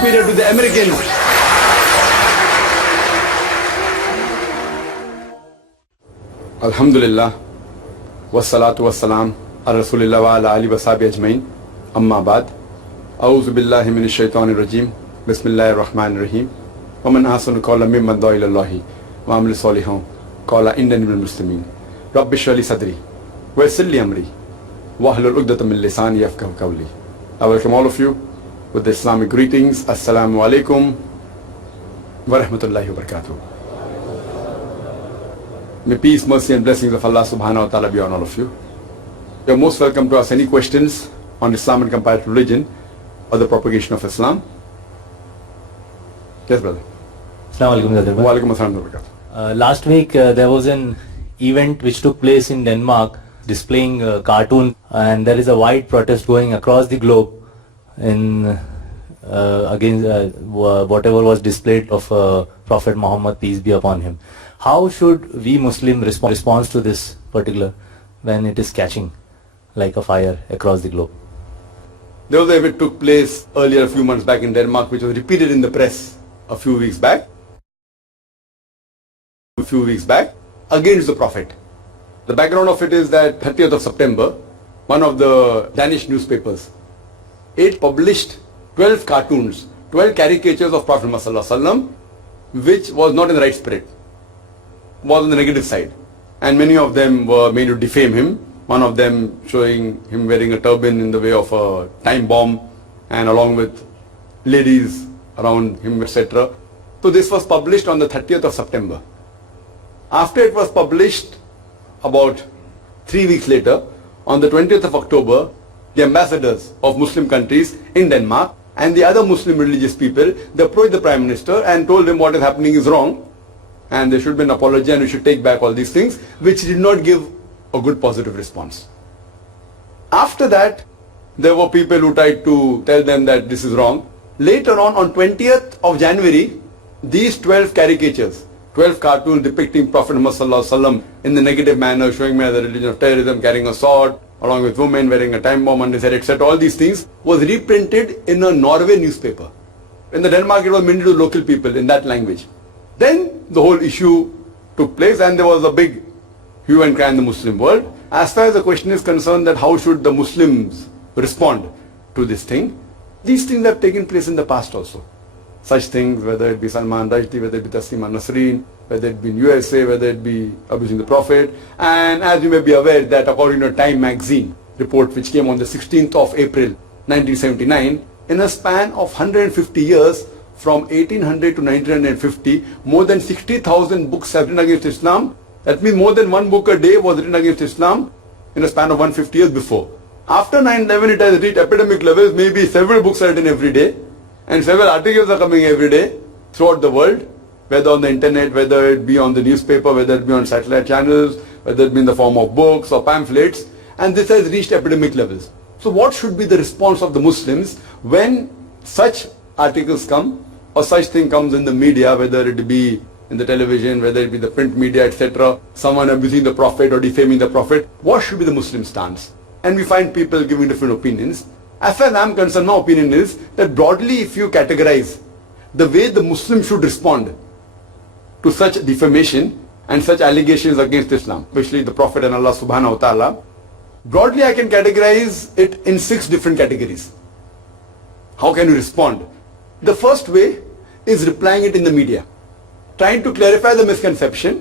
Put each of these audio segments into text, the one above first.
superior to the Americans. Alhamdulillah, wassalatu wassalam, ala rasulillah wa ala alihi wa sahbihi ajmain, amma ba'd. A'udhu billahi minash shaitanir rajim, bismillahir rahmanir rahim. Wa man ahsanu qawlan mimman da'a ila Allahi wa amila salihan qala innani minal muslimin. Rabbi shrah li sadri wa yassir li amri wahlul 'uqdatam min lisani yafqahu qawli. I welcome all of you with the Islamic greetings. Assalamu alaikum wa rahmatullahi wa barakatuh. May peace, mercy and blessings of Allah subhanahu wa ta'ala be on all of you. You are most welcome to ask any questions on Islam and comparative religion or the propagation of Islam. Yes, brother. Assalamu alaikum, Zakir. Wa alaikum assalam wa barakatuh. Last week there was an event which took place in Denmark displaying cartoon, and there is a wide protest going across the globe in against whatever was displayed of Prophet Muhammad, peace be upon him. How should we Muslims respond to this particular when it is catching like a fire across the globe? There was a event took place earlier a few months back in Denmark, which was repeated in the press a few weeks back against the Prophet. The background of it is that 30th of September, one of the Danish newspapers, it published 12 cartoons, 12 caricatures of Prophet Muhammad, which was not in the right spirit, was on the negative side, and many of them were made to defame him. One of them showing him wearing a turban in the way of a time bomb, and along with ladies around him, etc. So this was published on the 30th of September. After it was published, about 3 weeks later, on the 20th of October, the ambassadors of Muslim countries in Denmark and the other Muslim religious people, they approached the Prime Minister and told him what is happening is wrong, and there should be an apology and we should take back all these things, which did not give a good positive response. After that, there were people who tried to tell them that this is wrong. Later on 20th of January, these 12 caricatures, 12 cartoons depicting Prophet Muhammad in the negative manner, showing me the religion of terrorism, carrying a sword, along with women wearing a time bomb on his head, etc. All these things was reprinted in a Norway newspaper. In the Denmark, it was mainly to local people in that language. Then the whole issue took place, and there was a big hue and cry in the Muslim world. As far as the question is concerned that how should the Muslims respond to this thing, these things have taken place in the past also. Such things, whether it be Salman Rushdie, whether it be Taslim al-Nasreen, whether it be in USA, whether it be abusing the Prophet. And as you may be aware that according to a Time magazine report which came on the 16th of April 1979, in a span of 150 years, from 1800 to 1950, more than 60,000 books have written against Islam. That means more than one book a day was written against Islam in a span of 150 years before. After 9/11, it has reached epidemic levels. Maybe several books are written every day, and several articles are coming every day throughout the world, whether on the internet, whether it be on the newspaper, whether it be on satellite channels, whether it be in the form of books or pamphlets, and this has reached epidemic levels. So what should be the response of the Muslims when such articles come or such thing comes in the media, whether it be in the television, whether it be the print media, etc., someone abusing the Prophet or defaming the Prophet? What should be the Muslim stance? And we find people giving different opinions. As far as I am concerned, my opinion is that broadly, if you categorize the way the Muslim should respond to such defamation and such allegations against Islam, especially the Prophet and Allah subhanahu wa ta'ala, broadly I can categorize it in 6 different categories. How can you respond? The first way is replying it in the media, trying to clarify the misconception.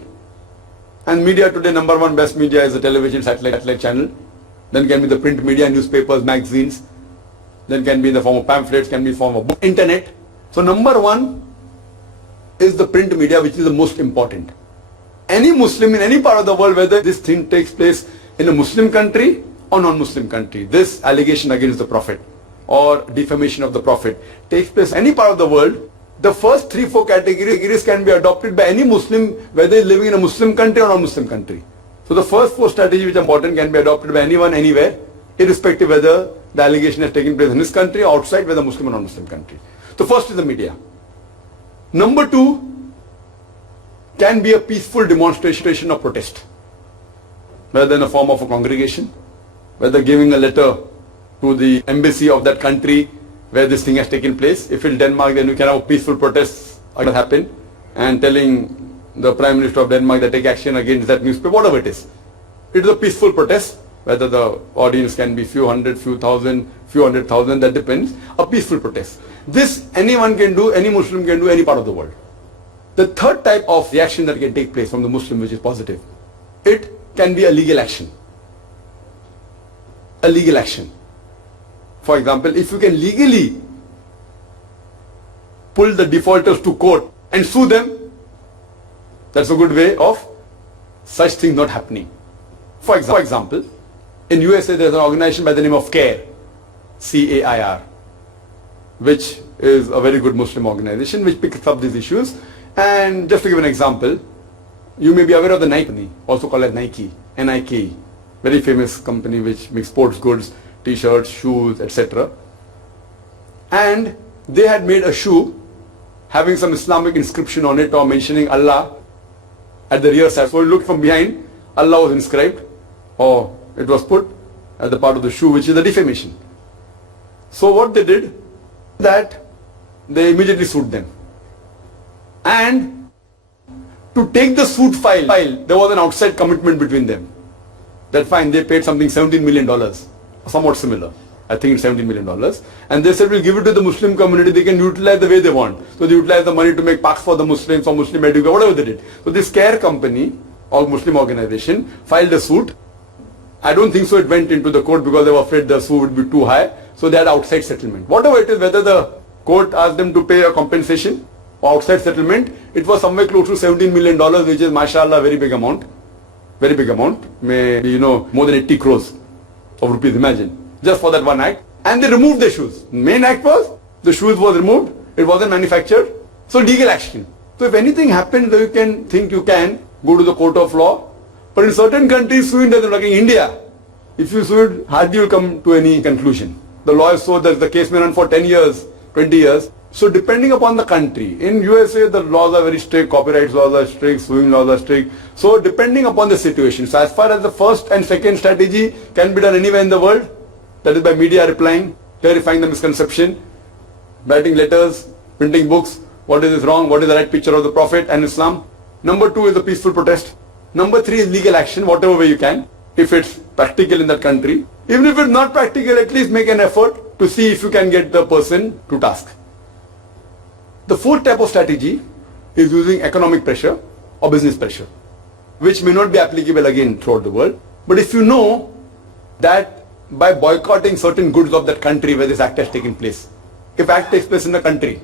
And media today, number one best media is the television, satellite channel. Then can be the print media, newspapers, magazines. Then can be in the form of pamphlets, can be in the form of book, internet. So number one is the print media, which is the most important. Any Muslim in any part of the world, whether this thing takes place in a Muslim country or non-Muslim country, this allegation against the Prophet or defamation of the Prophet takes place in any part of the world, the first 3-4 categories can be adopted by any Muslim, whether he's living in a Muslim country or non-Muslim country. So the first 4 strategies which are important can be adopted by anyone, anywhere, irrespective whether the allegation has taken place in his country or outside, whether Muslim or non-Muslim country. So first is the media. Number 2 can be a peaceful demonstration of protest, whether in the form of a congregation, whether giving a letter to the embassy of that country where this thing has taken place. If in Denmark, then you can have a peaceful protest happen and telling the Prime Minister of Denmark that take action against that newspaper, whatever it is. It is a peaceful protest, whether the audience can be few hundred, few thousand, few 100,000, that depends. A peaceful protest. This anyone can do, any Muslim can do, any part of the world. The third type of reaction that can take place from the Muslim, which is positive, it can be a legal action. A legal action. For example, if you can legally pull the defaulters to court and sue them, that's a good way of such things not happening. For example, in USA there's an organization by the name of CAIR, C-A-I-R, which is a very good Muslim organization which picks up these issues. And just to give an example, you may be aware of the Naik, also called as Nike, N-I-K, very famous company which makes sports goods, t-shirts, shoes, etc. And they had made a shoe having some Islamic inscription on it or mentioning Allah at the rear side. So you look from behind, Allah was inscribed, or it was put at the part of the shoe, which is a defamation. So what they did, that they immediately sued them. And to take the suit file, there was an outside commitment between them. That fine, they paid something $17 million, somewhat similar. I think it's $17 million. And they said, we'll give it to the Muslim community, they can utilize the way they want. So they utilized the money to make parks for the Muslims or Muslim education, whatever they did. So this CARE company, or Muslim organization, filed a suit. I don't think so it went into the court because they were afraid the suit would be too high. So they had outside settlement. Whatever it is, whether the court asked them to pay a compensation or outside settlement, it was somewhere close to $17 million, which is, mashallah, very big amount. Very big amount. Maybe, more than 80 crores of rupees, imagine. Just for that one act. And they removed the shoes. Main act was, the shoes was removed, it wasn't manufactured. So legal action. So if anything happens, you can think you can go to the court of law. But in certain countries, suing doesn't work. In India, if you sue it, hardly you'll come to any conclusion. The law is so that the case may run for 10 years, 20 years. So depending upon the country, in USA the laws are very strict, copyright laws are strict, suing laws are strict. So depending upon the situation. So as far as the first and second strategy can be done anywhere in the world, that is by media replying, clarifying the misconception, writing letters, printing books, what is wrong, what is the right picture of the Prophet and Islam. Number 2 is the peaceful protest. Number 3 is legal action, whatever way you can, if it's practical in that country. Even if it's not practical, at least make an effort to see if you can get the person to task. The fourth type of strategy is using economic pressure or business pressure, which may not be applicable again throughout the world. But if you know that by boycotting certain goods of that country where this act has taken place, if act takes place in the country,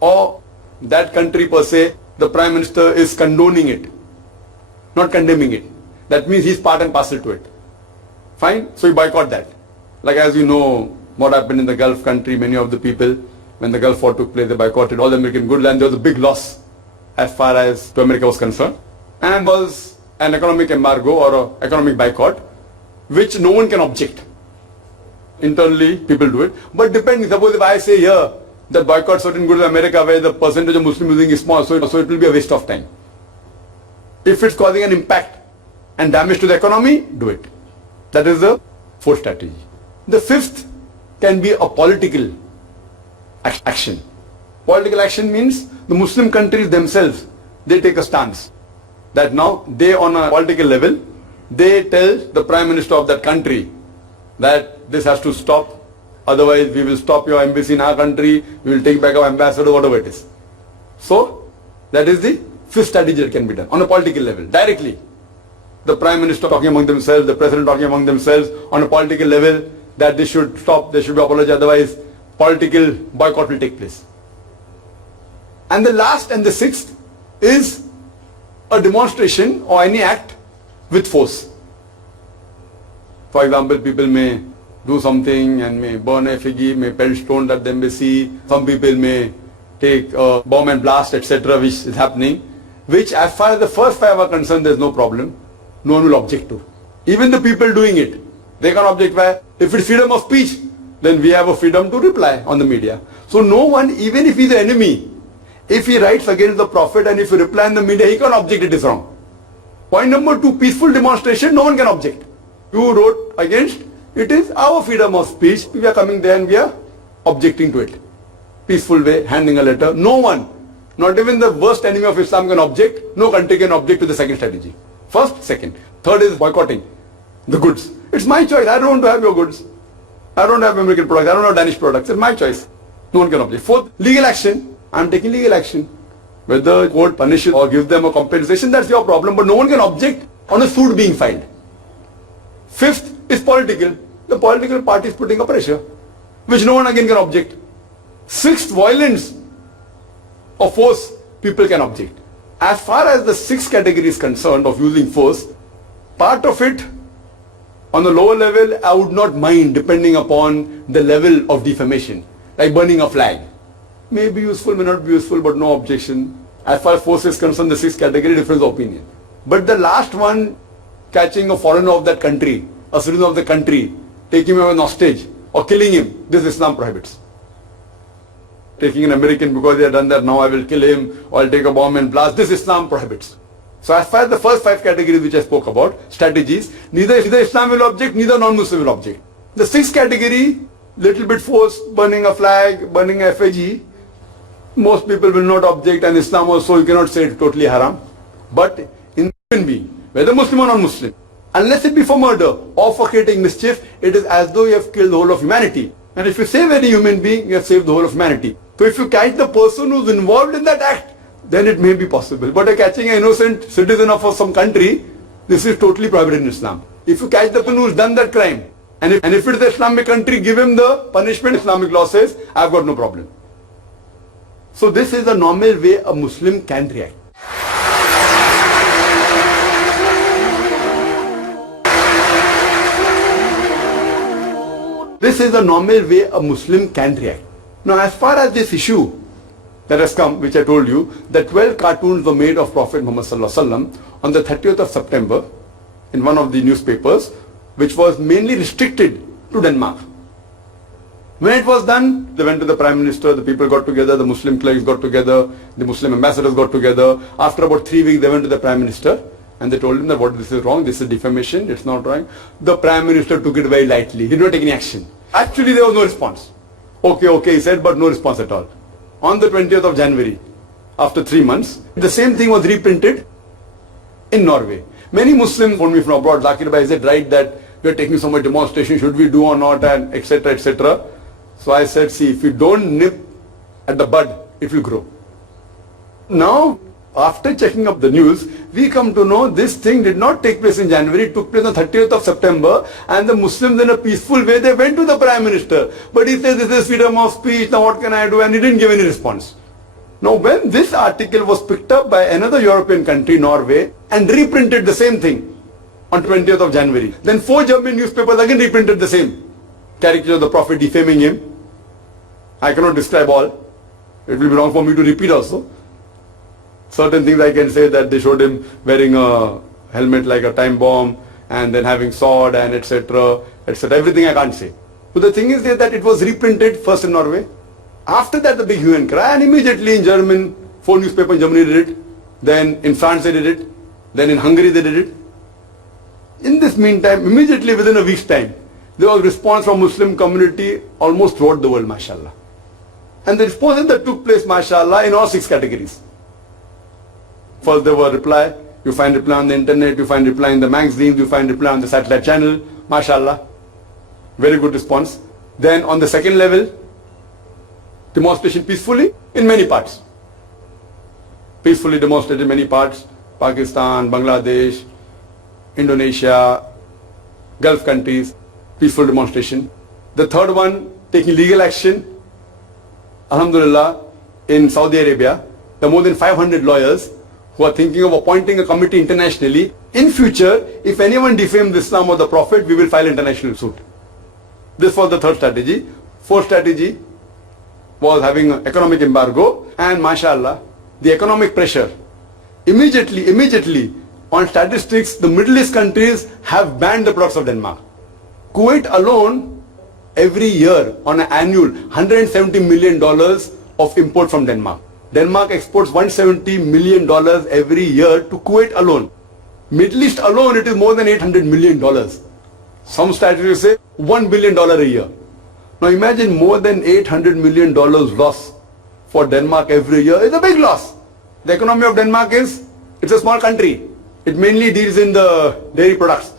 or that country per se, the Prime Minister is condoning it, not condemning it, that means he's part and parcel to it. Fine, so you boycott that. Like as you know what happened in the Gulf country, many of the people, when the Gulf War took place, they boycotted all the American goods, and there was a big loss as far as to America was concerned. And was an economic embargo or an economic boycott, which no one can object. Internally, people do it. But depending, suppose if I say here that boycott certain goods in America where the percentage of Muslim using is small, so it will be a waste of time. If it's causing an impact and damage to the economy, do it. That is the fourth strategy. The fifth can be a political action. Political action means the Muslim countries themselves, they take a stance that now they on a political level, they tell the Prime Minister of that country that this has to stop, otherwise we will stop your embassy in our country, we will take back our ambassador, whatever it is. So that is the fifth strategy that can be done on a political level, directly. The Prime Minister talking among themselves, the President talking among themselves on a political level that they should stop, they should be apology, otherwise political boycott will take place. And the last and the sixth is a demonstration or any act with force. For example, people may do something and may burn effigy, may pelt stones at the embassy, some people may take a bomb and blast, etc., which is happening, which as far as the first 5 are concerned, there is no problem. No one will object to. Even the people doing it, they can object why? If it's freedom of speech, then we have a freedom to reply on the media. So no one, even if he's the enemy, if he writes against the Prophet and if he reply in the media, he can object it is wrong. Point number 2, peaceful demonstration, no one can object. You wrote against, it is our freedom of speech, we are coming there and we are objecting to it. Peaceful way, handing a letter. No one, not even the worst enemy of Islam can object. No country can object to the second strategy. First, second. Third is boycotting the goods. It's my choice. I don't want to have your goods. I don't have American products. I don't have Danish products. It's my choice. No one can object. Fourth, legal action. I'm taking legal action. Whether the court punishes or gives them a compensation, that's your problem. But no one can object on a suit being filed. Fifth is political. The political party is putting a pressure, which no one again can object. Sixth, violence or force, people can object. As far as the sixth category is concerned of using force, part of it on the lower level, I would not mind depending upon the level of defamation, like burning a flag. May be useful, may not be useful, but no objection. As far as force is concerned, the sixth category, difference of opinion. But the last one, catching a foreigner of that country, a citizen of the country, taking him as an hostage or killing him, this Islam prohibits. Taking an American because they have done that, now I will kill him or I'll take a bomb and blast, this Islam prohibits. So as far as the first five categories which I spoke about, strategies, neither Islam will object, neither non-Muslim will object. The sixth category, little bit force, burning a flag, burning a effigy, most people will not object, and Islam also, you cannot say it's totally haram. But in human being, whether Muslim or non-Muslim, unless it be for murder or for creating mischief, it is as though you have killed the whole of humanity. And if you save any human being, you have saved the whole of humanity. So if you catch the person who's involved in that act, then it may be possible. But catching an innocent citizen of some country, this is totally prohibited in Islam. If you catch the person who's done that crime, and if it is an Islamic country, give him the punishment Islamic law says, I've got no problem. So this is the normal way a Muslim can react. This is the normal way a Muslim can react. Now as far as this issue that has come, which I told you, the 12 cartoons were made of Prophet Muhammad Sallallahu Alaihi Wasallam on the 30th of September in one of the newspapers, which was mainly restricted to Denmark. When it was done, they went to the Prime Minister, the people got together, the Muslim clerics got together, the Muslim ambassadors got together. After about 3 weeks, they went to the Prime Minister and they told him that what this is wrong, this is defamation, it's not right. The Prime Minister took it very lightly, he did not take any action. Actually, there was no response. Okay, he said, but no response at all. On the 20th of January, after 3 months, the same thing was reprinted in Norway. Many Muslims told me from abroad, Zakir bhai, is it right that we are taking so much demonstration, should we do or not, and etc., etc. So I said, see, if you don't nip at the bud, it will grow. Now, after checking up the news, we come to know this thing did not take place in January, it took place on 30th of September, and the Muslims in a peaceful way, they went to the Prime Minister. But he says, this is freedom of speech, now what can I do? And he didn't give any response. Now, when this article was picked up by another European country, Norway, and reprinted the same thing on 20th of January, then 4 German newspapers again reprinted the same caricature of the Prophet defaming him. I cannot describe all. It will be wrong for me to repeat also. Certain things I can say, that they showed him wearing a helmet like a time bomb and then having sword and etc. etc. Everything I can't say. But the thing is that it was reprinted first in Norway. After that the big hue and cry, and immediately in German, 4 newspapers in Germany did it. Then in France they did it. Then in Hungary they did it. In this meantime, immediately within a week's time, there was response from Muslim community almost throughout the world, mashallah. And the responses that took place, mashallah, in all 6 categories. First there were reply, you find reply on the internet, you find reply in the magazines, you find reply on the satellite channel, mashallah. Very good response. Then on the second level, demonstration peacefully in many parts. Peacefully demonstrated in many parts, Pakistan, Bangladesh, Indonesia, Gulf countries, peaceful demonstration. The third one, taking legal action, alhamdulillah, in Saudi Arabia, there are more than 500 lawyers who are thinking of appointing a committee internationally. In future, if anyone defames Islam or the Prophet, we will file international suit. This was the third strategy. Fourth strategy was having an economic embargo, and mashallah, the economic pressure. Immediately, on statistics, the Middle East countries have banned the products of Denmark. Kuwait alone, every year, on an annual, $170 million of import from Denmark. Denmark exports $170 million every year to Kuwait alone. Middle East alone, it is more than $800 million. Some statistics say $1 billion a year. Now imagine more than $800 million loss for Denmark every year. It's a big loss. The economy of Denmark it's a small country. It mainly deals in the dairy products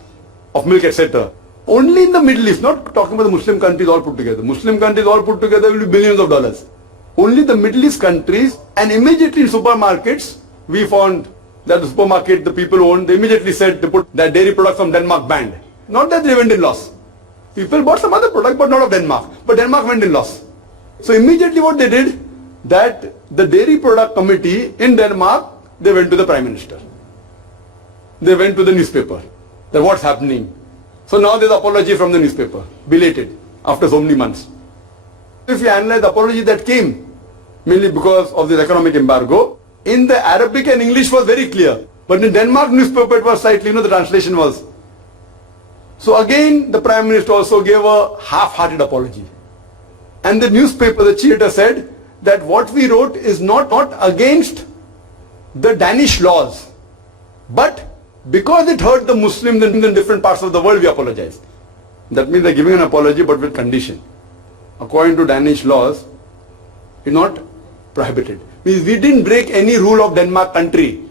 of milk, etc. Only in the Middle East, not talking about the Muslim countries all put together. Muslim countries all put together will be billions of dollars. Only the Middle East countries, and immediately in supermarkets, we found that the supermarket the people owned, they immediately said they put that dairy products from Denmark banned. Not that they went in loss. People bought some other product, but not of Denmark. But Denmark went in loss. So immediately what they did, that the dairy product committee in Denmark, they went to the Prime Minister. They went to the newspaper. That what's happening. So now there's apology from the newspaper, belated, after so many months. If you analyze the apology that came, mainly because of this economic embargo, in the Arabic and English was very clear. But in Denmark newspaper it was slightly, the translation was. So again, the Prime Minister also gave a half-hearted apology. And the newspaper, the chief editor said that what we wrote is not against the Danish laws, but because it hurt the Muslims in different parts of the world, we apologize. That means they're giving an apology but with condition. According to Danish laws, it's not prohibited. Means we didn't break any rule of Denmark country.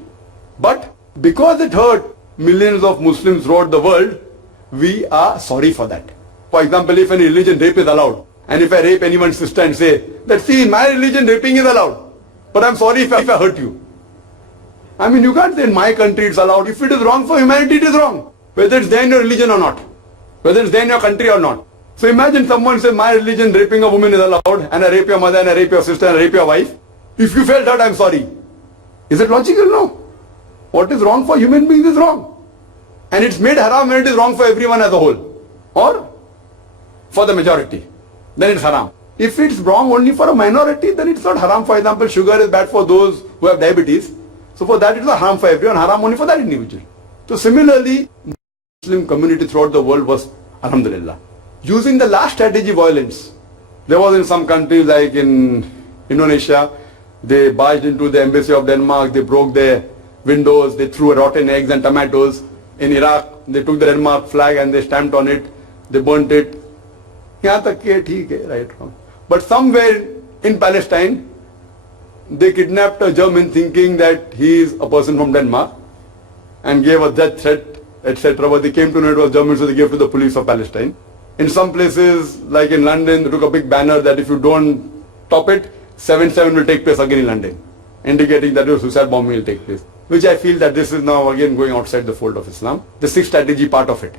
But because it hurt millions of Muslims throughout the world, we are sorry for that. For example, if any religion rape is allowed, and if I rape anyone's sister and say, that see, in my religion raping is allowed, but I'm sorry if I hurt you. I mean, you can't say in my country it's allowed. If it is wrong for humanity, it is wrong. Whether it's there in your religion or not. Whether it's there in your country or not. So imagine someone say, my religion raping a woman is allowed, and I rape your mother, and I rape your sister, and I rape your wife. If you felt hurt, I'm sorry. Is it logical? No. What is wrong for human beings is wrong. And it's made haram when it is wrong for everyone as a whole. Or for the majority. Then it's haram. If it's wrong only for a minority, then it's not haram. For example, sugar is bad for those who have diabetes. So for that it's not haram for everyone, haram only for that individual. So similarly, the Muslim community throughout the world was, alhamdulillah, using the last strategy, violence. There was in some countries like in Indonesia, they barged into the embassy of Denmark, they broke their windows, they threw rotten eggs and tomatoes. In Iraq, they took the Denmark flag and they stamped on it, they burnt it. Yahan tak ke theek hai, right, wrong. But somewhere in Palestine, they kidnapped a German thinking that he is a person from Denmark and gave a death threat, etc. But they came to know it was German, so they gave to the police of Palestine. In some places, like in London, they took a big banner that if you don't top it, 7/7 will take place again in London, indicating that a suicide bombing will take place. Which I feel that this is now again going outside the fold of Islam. The sixth strategy part of it.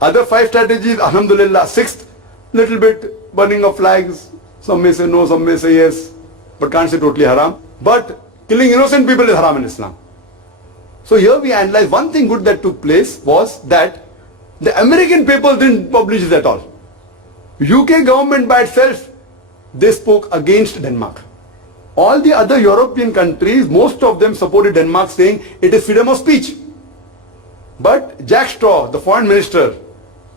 Other five strategies, alhamdulillah. Sixth, little bit burning of flags. Some may say no, some may say yes, but can't say totally haram. But killing innocent people is haram in Islam. So here we analyze one thing good that took place was that the American papers didn't publish this at all. UK government by itself, they spoke against Denmark. All the other European countries, most of them supported Denmark saying it is freedom of speech. But Jack Straw, the foreign minister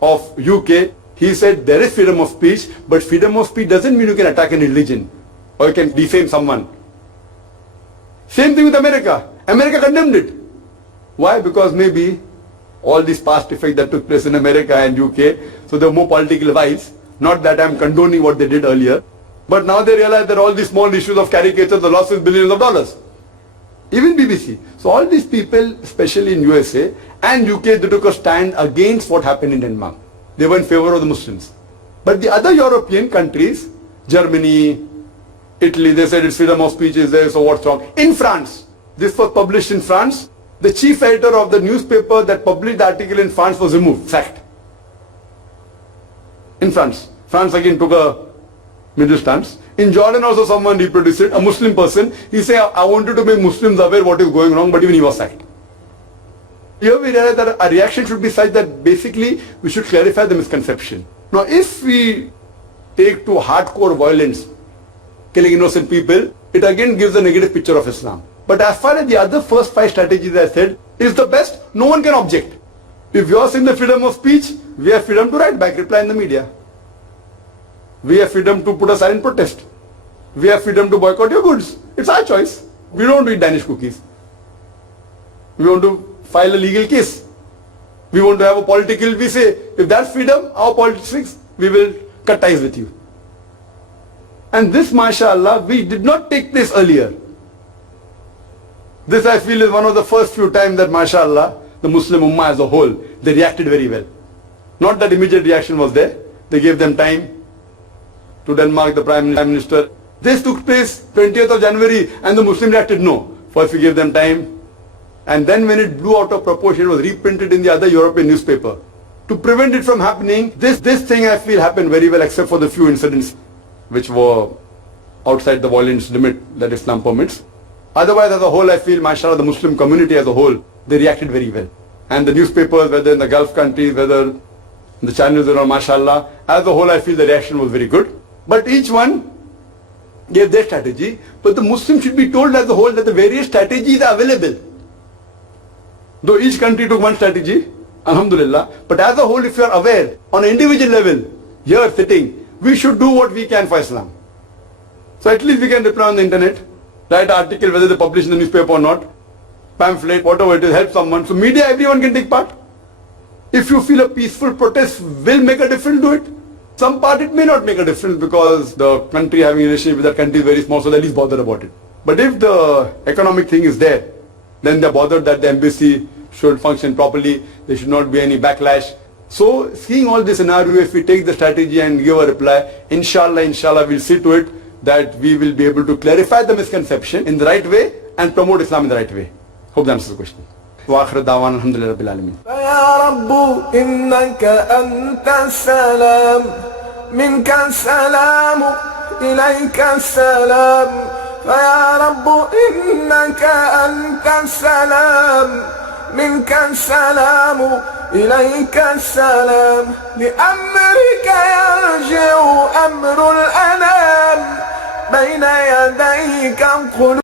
of UK, he said there is freedom of speech, but freedom of speech doesn't mean you can attack any religion or you can defame someone. Same thing with America. America condemned it. Why? Because maybe all these past effects that took place in America and UK, so they were more political wise. Not that I'm condoning what they did earlier. But now they realize that all these small issues of caricature, the loss is billions of dollars. Even BBC. So all these people, especially in USA and UK, they took a stand against what happened in Denmark. They were in favor of the Muslims. But the other European countries, Germany, Italy, they said it's freedom of speech is there, so what's wrong? In France, this was published in France. The chief editor of the newspaper that published the article in France was removed, sacked. In France. France again took a middle stance. In Jordan also someone reproduced it, a Muslim person. He said, I wanted to make Muslims aware what is going wrong, but even he was sacked. Here we realize that our reaction should be such that basically we should clarify the misconception. Now if we take to hardcore violence, killing innocent people, it again gives a negative picture of Islam. But as far as the other first five strategies I said is the best, no one can object. If you are saying the freedom of speech, we have freedom to write back, reply in the media. We have freedom to put a silent protest. We have freedom to boycott your goods. It's our choice. We don't eat Danish cookies. We want to file a legal case. We want to have a political, we say, if that's freedom, our politics, we will cut ties with you. And this, mashallah, we did not take place earlier. This I feel is one of the first few times that, mashallah, the Muslim Ummah as a whole, they reacted very well. Not that immediate reaction was there. They gave them time to Denmark, the Prime Minister. This took place 20th of January and the Muslim reacted no. First we gave them time. And then when it blew out of proportion, it was reprinted in the other European newspaper. To prevent it from happening, this thing I feel happened very well except for the few incidents which were outside the violence limit that Islam permits. Otherwise, as a whole, I feel, mashallah, the Muslim community as a whole, they reacted very well. And the newspapers, whether in the Gulf countries, whether in the channels around, mashallah, as a whole, I feel the reaction was very good. But each one gave their strategy. But the Muslims should be told as a whole that the various strategies are available. Though each country took one strategy, alhamdulillah, but as a whole, if you are aware, on an individual level, here sitting, we should do what we can for Islam. So at least we can reply on the internet, write an article, whether they publish in the newspaper or not, pamphlet, whatever it is, help someone. So media, everyone can take part. If you feel a peaceful protest will make a difference, do it. Some part it may not make a difference because the country having a relationship with that country is very small, so they're least bothered about it. But if the economic thing is there, then they're bothered that the embassy should function properly, there should not be any backlash. So seeing all this scenario, if we take the strategy and give a reply, inshallah, we'll see to it that we will be able to clarify the misconception in the right way and promote Islam in the right way. Hope that answers the question. وآخر دعوانا الحمد لله رب العالمين. يا رب إنك أنت السلام منك السلام إليك السلام فيا رب إنك أنت السلام منك السلام إليك السلام لأمرك يرجع أمر الأنام بين يديك القلوب